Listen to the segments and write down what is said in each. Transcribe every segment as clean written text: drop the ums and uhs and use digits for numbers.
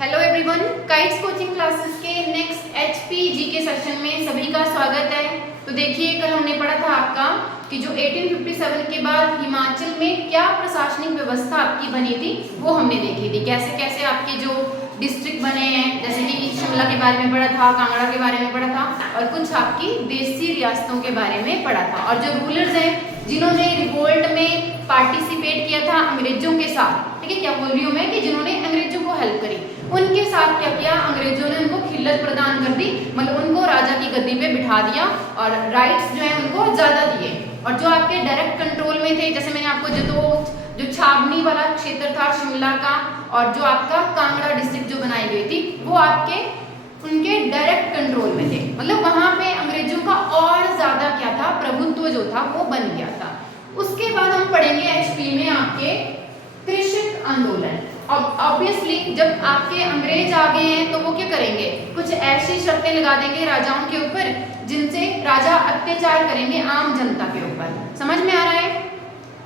Hello everyone, kites coaching classes के next HP GK session में सभी का स्वागत है। तो देखिए, कल हमने पढ़ा था आपका कि जो 1857 के बाद हिमाचल में क्या प्रशासनिक व्यवस्था आपकी बनी थी वो हमने देखी थी। कैसे कैसे आपके जो डिस्ट्रिक्ट बने हैं, जैसे कि शिमला के बारे में पढ़ा था, कांगड़ा के बारे में पढ़ा था और कुछ आपकी देसी रियासतों के बारे में पढ़ा था। और जो रूलर्स हैं जिन्होंने रिवोल्ट में पार्टिसिपेट किया था अंग्रेजों के साथ, ठीक है, क्या बोल रही हूँ मैं, कि जिन्होंने अंग्रेजों को हेल्प करी, उनके साथ क्या किया, अंग्रेजों ने उनको खिल्लत प्रदान कर दी, मतलब उनको राजा की गद्दी पे बिठा दिया और राइट्स जो है उनको ज्यादा दिए। और जो आपके डायरेक्ट कंट्रोल में थे, जैसे मैंने आपको जो छावनी वाला क्षेत्र था शिमला का और जो आपका कांगड़ा डिस्ट्रिक्ट जो बनाई गई थी वो आपके उनके डायरेक्ट कंट्रोल में थे, मतलब वहां पे अंग्रेजों का और ज्यादा क्या था, प्रभुत्व जो था वो बन गया था। उसके बाद हम पढ़ेंगे एचपी में आपके कृषक आंदोलन। अब ऑब्वियसली जब आपके अंग्रेज आ गए हैं तो वो क्या करेंगे, कुछ ऐसी शर्तें लगा देंगे राजाओं के ऊपर जिनसे राजा अत्याचार करेंगे आम जनता के ऊपर। समझ में आ रहा है?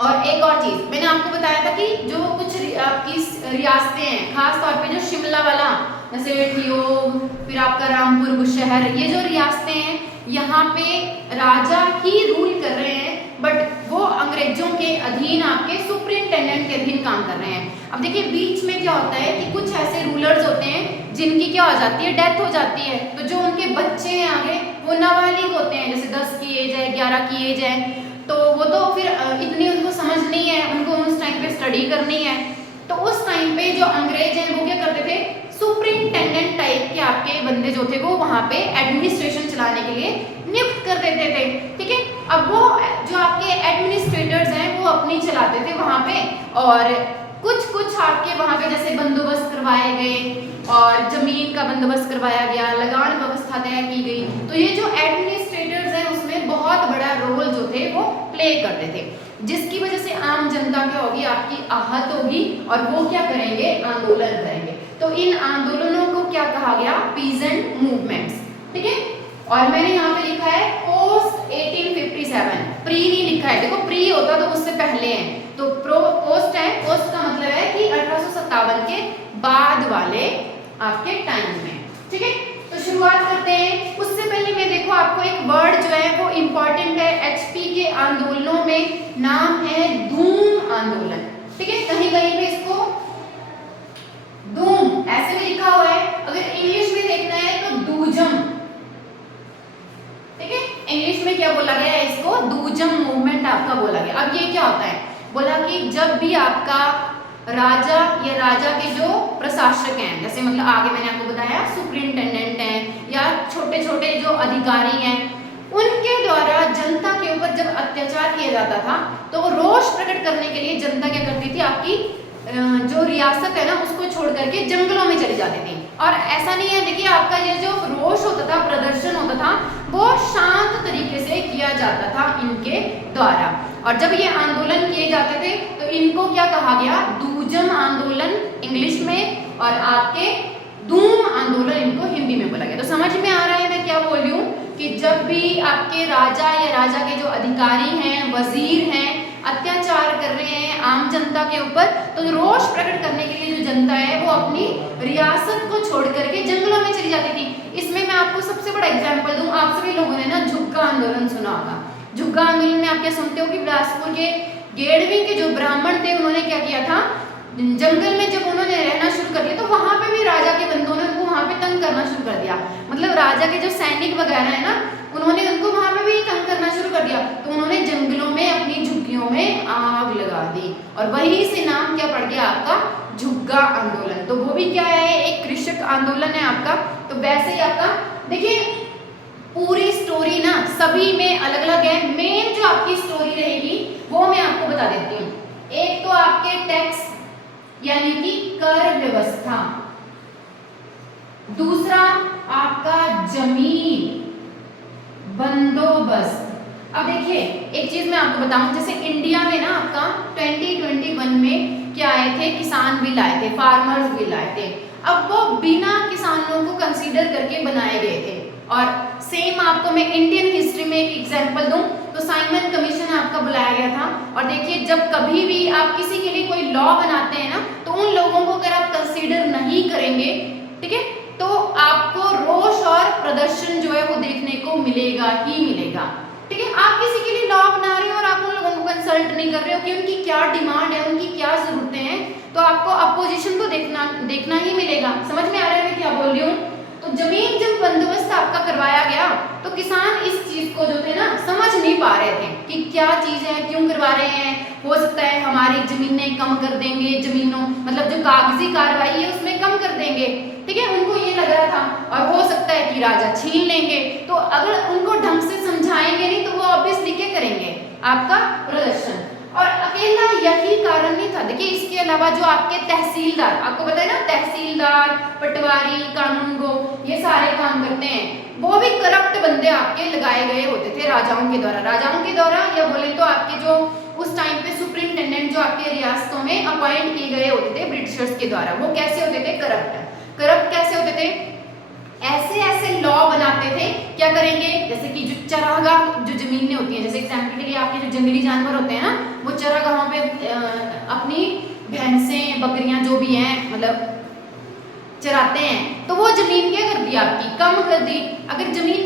और एक और चीज मैंने आपको बताया था कि जो कुछ आपकी रियासतें हैं, खास तौर पे जो शिमला वाला, जैसे ठियोग, फिर आपका रामपुर बुशहर, ये जो रियासतें हैं यहाँ पे राजा ही रूल कर रहे हैं, बट वो अंग्रेजों के अधीन आपके सुपरिंटेंडेंट के अधीन काम कर रहे हैं। अब देखिए, बीच में क्या होता है कि कुछ ऐसे रूलर्स होते हैं जिनकी क्या हो जाती है, डेथ हो जाती है, तो जो उनके बच्चे हैं आगे वो नाबालिग होते हैं, जैसे 10 की एज है, 11 की एज है, तो वो तो फिर इतनी उनको समझ नहीं है, उनको उस टाइम पे स्टडी करनी है। तो उस टाइम पे जो अंग्रेज हैं वो क्या करते थे, सुपरिंटेंडेंट टाइप के आपके बंदे जो थे वो वहां पे एडमिनिस्ट्रेशन चलाने के लिए नियुक्त कर देते थे, ठीक है। अब वो जो आपके एडमिनिस्ट्रेटर्स हैं वो अपनी चलाते थे वहां पे, और कुछ आपके वहां पे जैसे बंदोबस्त करवाए गए और जमीन का बंदोबस्त करवाया गया, लगान व्यवस्था तय की गई। तो ये जो एडमिनिस्ट्रेटर्स हैं उसमें बहुत बड़ा रोल जो थे वो प्ले करते थे, जिसकी वजह से आम जनता क्या होगी, आपकी आहत होगी और वो क्या करेंगे, आंदोलन करेंगे। तो इन आंदोलनों को क्या कहा गया, पीजेंट मूवमेंट्स, ठीक है। और मैंने यहाँ पे लिखा है पोस्ट 1857, प्री नहीं लिखा है, देखो प्री होता तो उससे पहले है, तो पोस्ट है, पोस्ट का मतलब है कि 1857 के बाद वाले आपके टाइम में, ठीक है। तो शुरुआत करते हैं। उससे पहले मैं देखो आपको एक वर्ड जो है वो इंपॉर्टेंट है एचपी के आंदोलनों में, नाम है धूम आंदोलन, ठीक है। कहीं कहीं पे इसको धूम ऐसे भी लिखा हुआ है, अगर इंग्लिश में देखना है तो दूजम, ठीक है। इंग्लिश में क्या बोला गया है, इसको दूजम मूवमेंट आपका बोला गया। अब ये क्या होता है, बोला कि जब भी आपका राजा या राजा के जो प्रशासक हैं, जैसे मतलब आगे मैंने आपको बताया सुपरिंटेंडेंट हैं या छोटे छोटे जो अधिकारी हैं, उनके द्वारा जनता के ऊपर जब अत्याचार किया जाता था तो वो रोष प्रकट करने के लिए जनता क्या करती थी, आपकी जो रियासत है ना उसको छोड़ करके जंगलों में चली जाती थी। और ऐसा नहीं है, देखिए आपका ये जो रोष होता था, प्रदर्शन होता था, वो शांत तरीके से किया जाता था इनके द्वारा। और जब ये आंदोलन किए जाते थे तो इनको क्या कहा गया, दूजम आंदोलन इंग्लिश में, और आपके धूम आंदोलन इनको हिंदी में बोला गया। तो समझ में आ रहा है मैं क्या बोल रही हूँ, कि जब भी आपके राजा या राजा के जो अधिकारी हैं, वजीर हैं, अत्याचार कर रहे हैं आम जनता के ऊपर, तो रोष प्रकट करने के लिए जो जनता है वो अपनी रियासत को छोड़ करके जंगलों में चली जाती थी। इसमें मैं आपको सबसे बड़ा एग्जांपल दूं, आप सभी लोगों ने ना झुग्गा आंदोलन सुना होगा। झुग्गा आंदोलन में आप क्या सुनते हो कि बिलासपुर के गेड़वी के जो ब्राह्मण थे उन्होंने क्या किया था, जंगल में जब उन्होंने रहना शुरू कर दिया तो वहां पे भी राजा के बंदों ने उनको वहां पे तंग करना शुरू कर दिया, मतलब राजा के जो सैनिक वगैरह है ना उन्होंने उनको वहां पे भी तंग करना शुरू कर दिया। तो उन्होंने जंगलों में अपनी झुग्गियों में आग लगा दी और वहीं से नाम क्या पड़ गया आपका, झुग्गा आंदोलन। तो वो भी क्या है, एक कृषक आंदोलन है आपका। तो वैसे ही आपका देखिए पूरी स्टोरी ना सभी में अलग अलग है, मेन जो आपकी स्टोरी रहेगी वो मैं आपको बता देती हूँ। एक तो आपके टैक्स यानी कि कर व्यवस्था, दूसरा आपका जमीन बंदोबस्त। अब देखिए एक चीज मैं आपको बताऊं, जैसे इंडिया में ना आपका 2021 में क्या आए थे, किसान बिल आए थे, फार्मर्स बिल आए थे। अब वो बिना किसानों को कंसीडर करके बनाए गए थे। और सेम आपको मैं इंडियन हिस्ट्री में एक एग्जांपल दूं तो साइमन कमीशन आपका बुलाया गया था। और देखिए जब कभी भी आप किसी के लिए कोई लॉ बनाते हैं ना तो उन लोगों को अगर आप कंसीडर नहीं करेंगे मिलेगा ही मिलेगा। ठीक है, आप किसी के लिए लॉ बना रहे हो और आप उन लोगों को कंसल्ट नहीं कर रहे हो कि उनकी क्या डिमांड है, उनकी क्या जरूरतें हैं, तो आपको अपोजिशन तो देखना ही मिलेगा। समझ में आ रहा है मैं क्या बोल रही हूँ? तो जमीन जब बंदोबस्त आपका करवाया गया तो किसान इस चीज को जो थे ना समझ नहीं पा रहे थे कि क्या चीज है, क्यों करवा रहे हैं। हो सकता है हमारी जमीनें कम कर देंगे, जमीनों मतलब जो कागजी कार्रवाई है उसमें कम कर देंगे। ठीक है, उनको ये लग रहा था, और हो सकता है कि राजा छीन लेंगे। तो अगर उनको ढंग से समझाएंगे नहीं तो वो ऑब्वियसली क्या करेंगे, आपका प्रदर्शन। और अकेला यही कारण नहीं था, देखिए इसके अलावा जो आपके तहसीलदार, आपको पता है ना तहसीलदार, पटवारी, कानून गो, ये सारे काम करते हैं, वो भी करप्ट बंदे आपके लगाए गए होते थे राजाओं के द्वारा, या बोले तो आपके जो उस टाइम पे सुपरिंटेंडेंट जो आपके रियासतों में अपॉइंट किए गए होते थे ब्रिटिशर्स के द्वारा, वो कैसे होते थे, करप्ट कैसे होते थे, ऐसे लॉ बनाते थे। क्या करेंगे, जैसे कि जो चरागाह जो जमीनें होती हैं, जैसे एग्जाम्पल के लिए आपके जो जंगली जानवर होते हैं ना, वो चरागाहों पे अपनी भैंसें बकरियां जो भी हैं मतलब चराते हैं, तो वो जमीन क्या कर दी आपकी, कम कर दी। अगर जमीन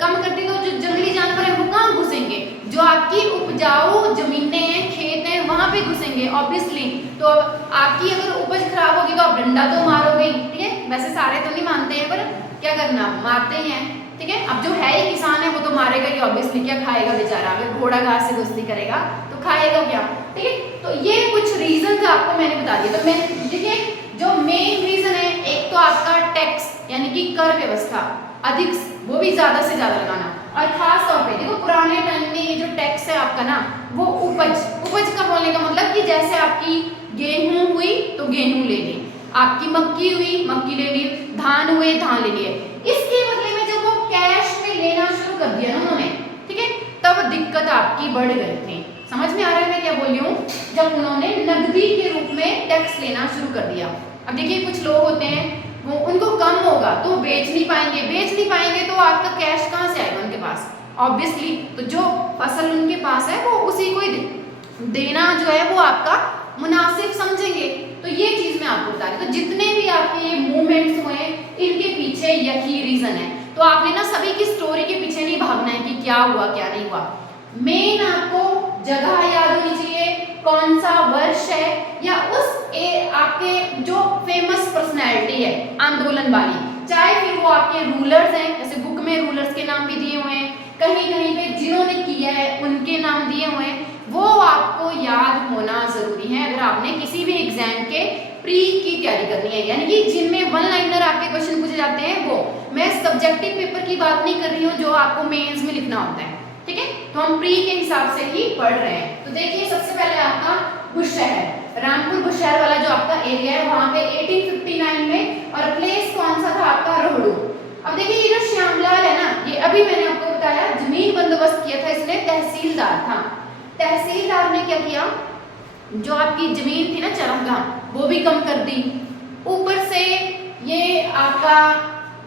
कम कर दी तो जो जंगली जानवर हैं वो कहाँ घुसेंगे, जो आपकी उपजाऊ जमीनें हैं, खेत हैं, वहां पे घुसेंगे ऑब्वियसली। तो आपकी अगर उपज खराब होगी तो आप डंडा तो मारोगे। ठीक है, वैसे सारे तो नहीं मानते हैं पर क्या करना, मारते ही हैं। ठीक है, अब जो है ही किसान है वो तो मारेगा ही ऑब्वियसली, क्या खाएगा बेचारा, अगर घोड़ा घास से दोस्ती करेगा तो खाएगा क्या। ठीक है, तो ये कुछ रीजन आपको मैंने बता दिया। तो मैं देखिए जो मेन रीजन है, एक तो आपका टैक्स यानी कि कर व्यवस्था अधिक, वो भी ज्यादा से ज्यादा लगाना, और खास तौर पे देखो पुराने टाइम में ये जो टैक्स है आपका ना, वो उपज का बोलने का मतलब कि जैसे आपकी गेहूं हुई तो गेहूं ले ली, आपकी मक्की हुई मक्की ले ली, धान हुए धान ले लिए। इसके बदले में जब वो कैश में लेना शुरू कर दिया ना उन्होंने, ठीक है, तब दिक्कत आपकी बढ़ गई थी। समझ में आ रहा है मैं क्या बोल रही हूँ? जब उन्होंने नकदी के रूप में टैक्स लेना शुरू कर दिया। अब देखिए कुछ लोग होते हैं वो उनको कम होगा तो बेच नहीं पाएंगे तो आपका कैश कहाँ से आएगा उनके पास, ऑब्वियसली। तो जो फसल उनके पास है वो उसी को ही देना जो है वो आपका मुनासिब समझेंगे। तो ये चीज मैं आपको बता रही हूँ। तो जितने भी आपके ये मूवमेंट्स हुए इनके पीछे यही रीजन है। तो आपने ना सभी की स्टोरी के पीछे नहीं भागना है कि क्या हुआ क्या नहीं हुआ। मेन आपको जगह याद होनी चाहिए, कौन सा वर्ष है, या उस आपके जो फेमस पर्सनैलिटी है आंदोलन वाली, चाहे फिर वो आपके रूलर्स हैं, जैसे बुक में रूलर्स के नाम भी दिए हुए हैं, कहीं कहीं पे जिन्होंने किया है उनके नाम दिए हुए हैं, वो आपको याद होना जरूरी है अगर आपने किसी भी एग्जाम के प्री की तैयारी करनी है। यानी कि जिनमें वन लाइनर आपके क्वेश्चन पूछे जाते हैं वो, मैं सब्जेक्टिव पेपर की बात नहीं कर रही हूँ जो आपको मेंस में लिखना होता है। ठीक है, तो हम प्री के हिसाब से ही पढ़ रहे हैं। तो देखिए सबसे पहले आपका बुशहर, रामपुर बुशहर वाला जो आपका एरिया है वहां पे 1859 में, और प्लेस कौन सा था आपका, रोहड़ू। अब देखिए ये जो श्यामलाल है ना, ये अभी मैंने आपको बताया जमीन बंदोबस्त किया था इसने, तहसीलदार था। तहसीलदार ने क्या किया, जो आपकी जमीन थी ना चरागाह वो भी कम कर दी, ऊपर से ये आपका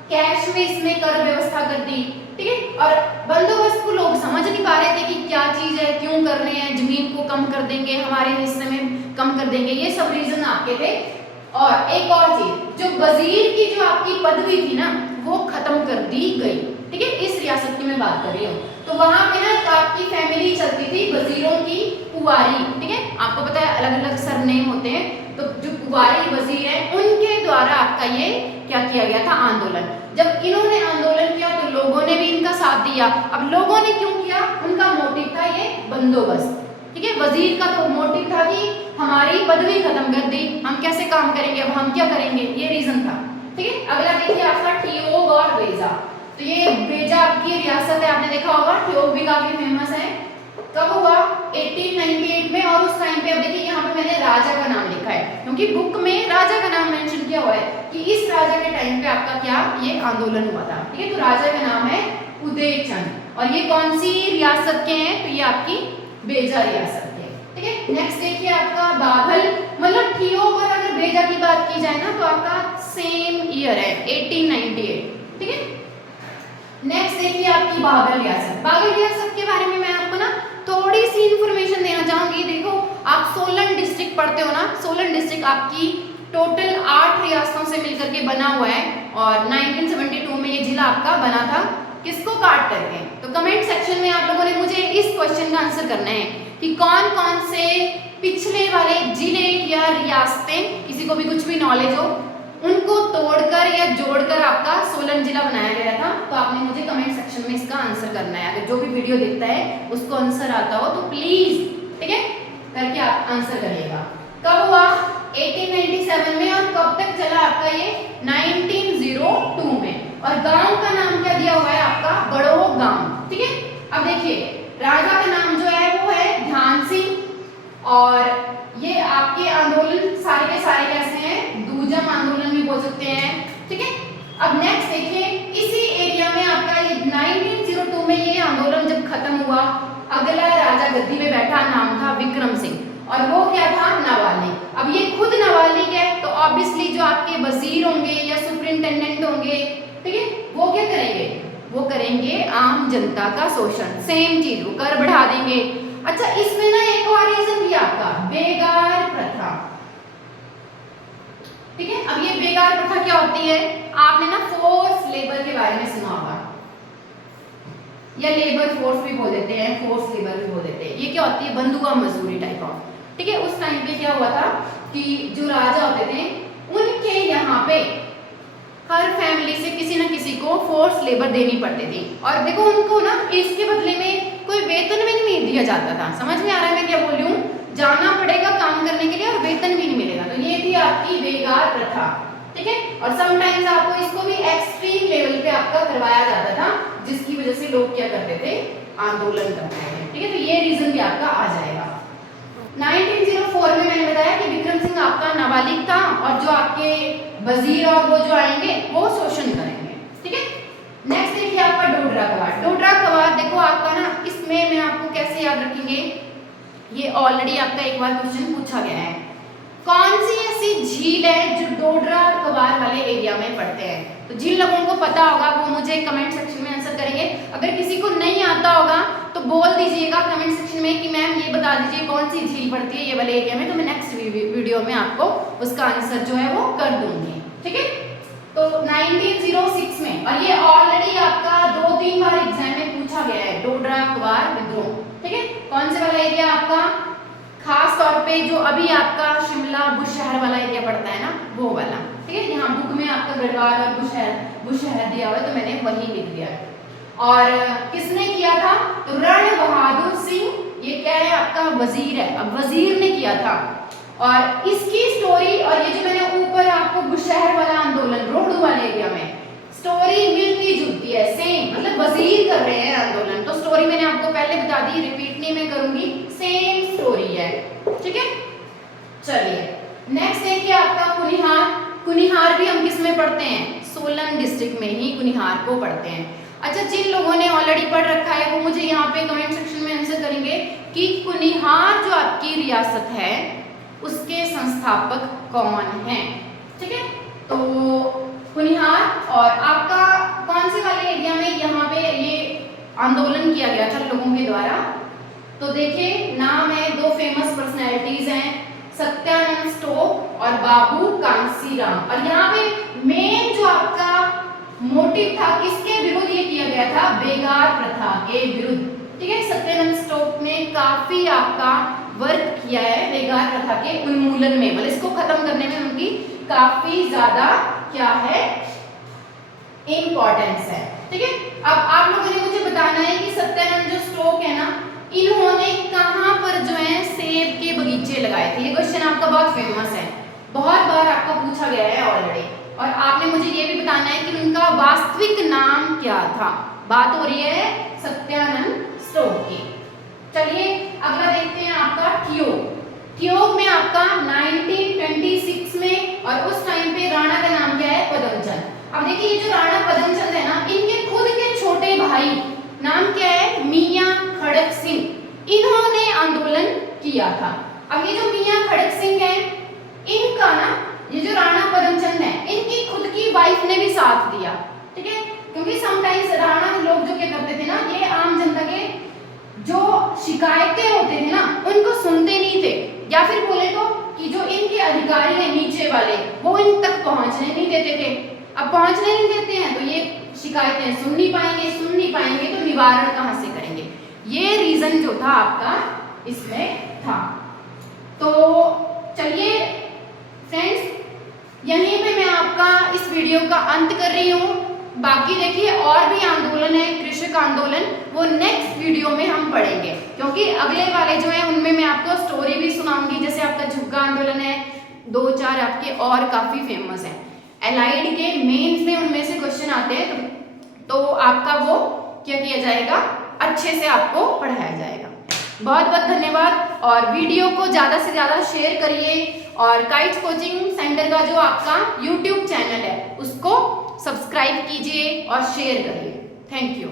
कैश में इसने कर व्यवस्था कर दी। ठीक है, और बंदोबस्त को लोग समझ नहीं पा रहे थे कि क्या चीज है, क्यों कर रहे हैं, जमीन को कम कर देंगे, हमारे हिस्से में कम कर देंगे, ये सब रीजन आपके थे। और एक और चीज, जो वजीर की जो आपकी पदवी थी ना वो खत्म कर दी गई। ठीक है, इस रियासत की मैं बात कर रही हूँ। तो वहां पे ना आपकी फैमिली चलती थी वजीरों की, कुंवारी। ठीक है, आपको पता है अलग अलग सरनेम होते हैं, तो जो कुंवारी वजीर है उनके द्वारा आपका ये क्या किया गया था, आंदोलन। जब इन्होंने आंदोलन किया तो लोगों ने भी इनका साथ दिया। अब लोगों ने क्यों किया, उनका मोटिव था ये बंदोबस्त। ठीक है, वजीर का तो मोटिव था कि हमारी पदवी खत्म कर दी, हम कैसे काम करेंगे, अब हम क्या करेंगे, ये रीजन था। ठीक है, अगला देखिए आपका ठियोग और बेजा। तो ये बेजा आपकी रियासत है, आपने देखा होगा, ठियोग भी काफी फेमस है। कब हुआ, 1898 में। और उस टाइम पे अब देखिए यहाँ पे मैंने राजा का नाम लिखा है क्योंकि बुक में राजा का नाम मेंशन किया हुआ है कि इस राजा के टाइम पे आपका क्या ये आंदोलन हुआ था। ठीक है, तो राजा का नाम है उदयचंद, और ये कौन सी रियासत के हैं, तो ये आपकी बेजा रियासत के। ठीक है, नेक्स्ट देखिए आपका बाघल, मतलब ठियोग और अगर बेजा की बात की जाए ना तो आपका सेम ईयर है 1898। ठीक है, नेक्स्ट देखिए आपकी बाघल रियासत। बाघल रियासत के बारे में मैं आपको ना थोड़ी सी इंफॉर्मेशन देना चाहूंगी। देखो आप सोलन डिस्ट्रिक्ट पढ़ते हो ना, सोलन डिस्ट्रिक्ट आपकी टोटल 8 रियासतों से मिलकर के बना हुआ है, और 1972 में ये जिला आपका बना था, किसको काट करके, तो तो कमेंट सेक्शन में आप लोगों ने मुझे इस क्वेश्चन का आंसर करना है कि कौन कौन से पिछले वाले जिले या रियासतें, किसी को भी कुछ भी नॉलेज हो, उनको तोड़कर या जोड़कर आपका सोलन जिला बनाया गया था। तो आपने मुझे कमेंट सेक्शन में इसका आंसर करना है। अगर जो भी वीडियो देखता है उसको आंसर आता हो तो प्लीज, ठीक है, करके आप आंसर करिएगा। कब हुआ? 1897 में। और कब तक चला आपका ये? 1902 में। और गांव का नाम क्या दिया हुआ है आपका? बड़ो गांव, ठीक है। अब देखिए, राजा का नाम जो है वो है ध्यान सिंह, और ये आपके आंदोलन सारे के सारे कैसे हैं? दूजम आंदोलन भी बोल सकते हैं, ठीक है। अब नेक्स्ट देखिए, इसी एरिया में आपका ये 1902 में ये आंदोलन जब खत्म हुआ, अगला राजा गद्दी पे बैठा, नाम था विक्रम सिंह, और वो क्या था? नाबालिग। अब ये खुद नाबालिग है, तो ऑब्वियसली जो आपके वजीर होंगे या सुपरिंटेंडेंट होंगे, ठीक है, वो क्या करेंगे? वो करेंगे आम जनता का शोषण। सेम चीज, वो कर बढ़ा देंगे। अच्छा, इसमें ना एक और रीजन भी आपका बेगार प्रथा, ठीक है। अब ये बेगार प्रथा क्या होती है? आपने ना फोर्स लेबर के बारे में सुना होगा, या लेबर फोर्स भी बोल देते हैं, फोर्स लेबर भी बोल देते हैं। ये क्या होती है? बंधुआ मजदूरी टाइप ऑफ, ठीक है। उस टाइम पे क्या हुआ था कि जो राजा होते थे उनके यहाँ पे हर फैमिली से किसी ना किसी को फोर्स लेबर देनी पड़ती थी, और देखो उनको ना इसके बदले में कोई वेतन भी नहीं दिया जाता था। समझ में आ रहा है मैं क्या बोल रही हूँ? जाना पड़ेगा काम करने के लिए और वेतन भी नहीं मिलेगा। तो ये थी आपकी बेगार प्रथा, ठीक है। और समटाइम्स आपको इसको भी एक्सट्रीम लेवल पे आपका करवाया जाता था, जिसकी वजह से लोग क्या करते थे? आंदोलन करते थे, ठीक है। तो ये रीजन भी आपका आ जाएगा। 1904 में मैंने बताया कि विक्रम सिंह आपका नाबालिग था, और जो आपके वजीर और वो जो आएंगे वो शोषण करेंगे, ठीक है। नेक्स्ट देखिए आपका डोडरा कवाड़। डोडरा कवाड़ देखो आपका ना, इसमें मैं आपको कैसे याद रखेंगे, ये ऑलरेडी आपका एक बार क्वेश्चन पूछा गया है। कौन सी ऐसी झील है जो डोडरा कवाड़ वाले एरिया में पड़ते हैं? तो जिन लोगों को पता होगा वो मुझे कमेंट सेक्शन में आंसर करेंगे। अगर किसी को नहीं आता होगा तो बोल दीजिएगा कमेंट सेक्शन में कि मैम ये बता दीजिए कौन सी झील पड़ती है ये वाले एरिया में, तो मैं नेक्स्ट वीडियो में आपको उसका आंसर जो है वो कर दूंगी, ठीक है। तो 1906 में, और ये ऑलरेडी आपका 2-3 बार एग्जाम में पूछा गया है, डोडरा कवाड़ विद्रोह, ठीक है। कौन से वाला एरिया आपका? खास तौर पे जो अभी आपका शिमला बुशहर वाला एरिया पड़ता है ना, वो वाला, ठीक है। यहाँ बुक में आपका गढ़वाल और बुशहर दिया हुआ है, तो मैंने वही लिख दिया। और किसने किया था? तो रण बहादुर सिंह, ये क्या है? आपका वजीर है। अब वजीर ने किया था, और इसकी स्टोरी और ये जो मैंने ऊपर आपको बुशहर वाला आंदोलन रोहड़ू वाले एरिया में स्टोरी मिलती जुलती है, सेम, मतलब वजीर कर रहे हैं आंदोलन। तो स्टोरी मैंने आपको पहले बता दी, रिपीट नहीं मैं करूंगी, सेम स्टोरी है, ठीक है। चलिए नेक्स्ट देखिए आपका कुनिहार। कुनिहार भी हम किस में पढ़ते हैं? सोलन डिस्ट्रिक्ट में ही कुनिहार को पढ़ते हैं। अच्छा, जिन लोगों ने ऑलरेडी पढ़ रखा है वो मुझे यहाँ पे कमेंट सेक्शन में आंसर करेंगे कि कुनिहार जो आपकी रियासत है उसके संस्थापक कौन हैं, ठीक है। तो कुनिहार, और आपका कौन से वाले एरिया में यहाँ पे ये आंदोलन किया गया था लोगों के द्वारा? तो देखिए नाम है, 2 फेमस पर्सनैलिटीज हैं, सत्यानंद स्टोक और बाबू कांसीराम। और यहाँ पे मेन जो आपका मोटिव था किसके विरुद्ध ये किया गया था? बेगार प्रथा के विरुद्ध, ठीक है। सत्यानंद स्टोक ने काफी आपका वर्क किया है बेगार प्रथा के उन्मूलन में, मतलब इसको खत्म करने में उनकी काफी ज्यादा क्या है? इंपॉर्टेंस है, ठीक है। अब आप लोगों ने मुझे बताना है कि सत्यानंद जो स्टोक है ना, इन्होंने कहां पर जो है सेब के बगीचे लगाए थे? ये क्वेश्चन आपका बहुत फेमस है, बहुत बार आपका पूछा गया है ऑलरेडी। और आपने मुझे ये भी बताना है कि उनका वास्तविक नाम क्या था। बात हो रही है सत्यानंद स्टोक की। चलिए अगला देखते हैं आपका ठियोग। ठियोग में आपका 1926 में, और उस टाइम पे राणा का नाम क्या है? पदमचंद। अब देखिए ये जो राणा पदमचंद है ना, इनके खुद के छोटे भाई नाम क्या है? मियां खड़क सिंह, इन्होंने आंदोलन किया था। अब ये जो मियां खड़क सिंह है, इनका ना, ये जो राणा पदमचंद है, इनकी खुद की वाइफ ने भी साथ दिया, ठीक है। क्योंकि समटाइम्स राणा लोग जो क्या करते थे ना, ये आम जनता के जो शिकायतें होते थे ना उनको सुनते नहीं थे, या फिर बोले तो कि जो इनके अधिकारी हैं नीचे वाले वो इन तक पहुंचने नहीं देते थे। अब पहुंचने नहीं देते हैं तो ये शिकायतें सुन नहीं पाएंगे तो निवारण कहाँ से करेंगे। ये रीजन जो था आपका इसमें था। तो चलिए फ्रेंड्स, यहीं पे मैं आपका इस वीडियो का अंत कर रही हूँ। बाकी देखिए और भी आंदोलन है, कृषक आंदोलन, वो नेक्स्ट वीडियो में हम पढ़ेंगे, क्योंकि अगले वाले जो है उनमें मैं आपको स्टोरी भी सुनाऊंगी। जैसे आपका झुग्गा आंदोलन है, 2-4 आपके और काफी फेमस हैं, एलाइड के मेंस में उनमें से क्वेश्चन आते हैं, तो आपका वो क्या किया जाएगा, अच्छे से आपको पढ़ाया जाएगा। बहुत बहुत धन्यवाद, और वीडियो को ज़्यादा से ज़्यादा शेयर करिए, और काइट्स कोचिंग सेंटर का जो आपका यूट्यूब चैनल है उसको सब्सक्राइब कीजिए और शेयर करिए। Thank you.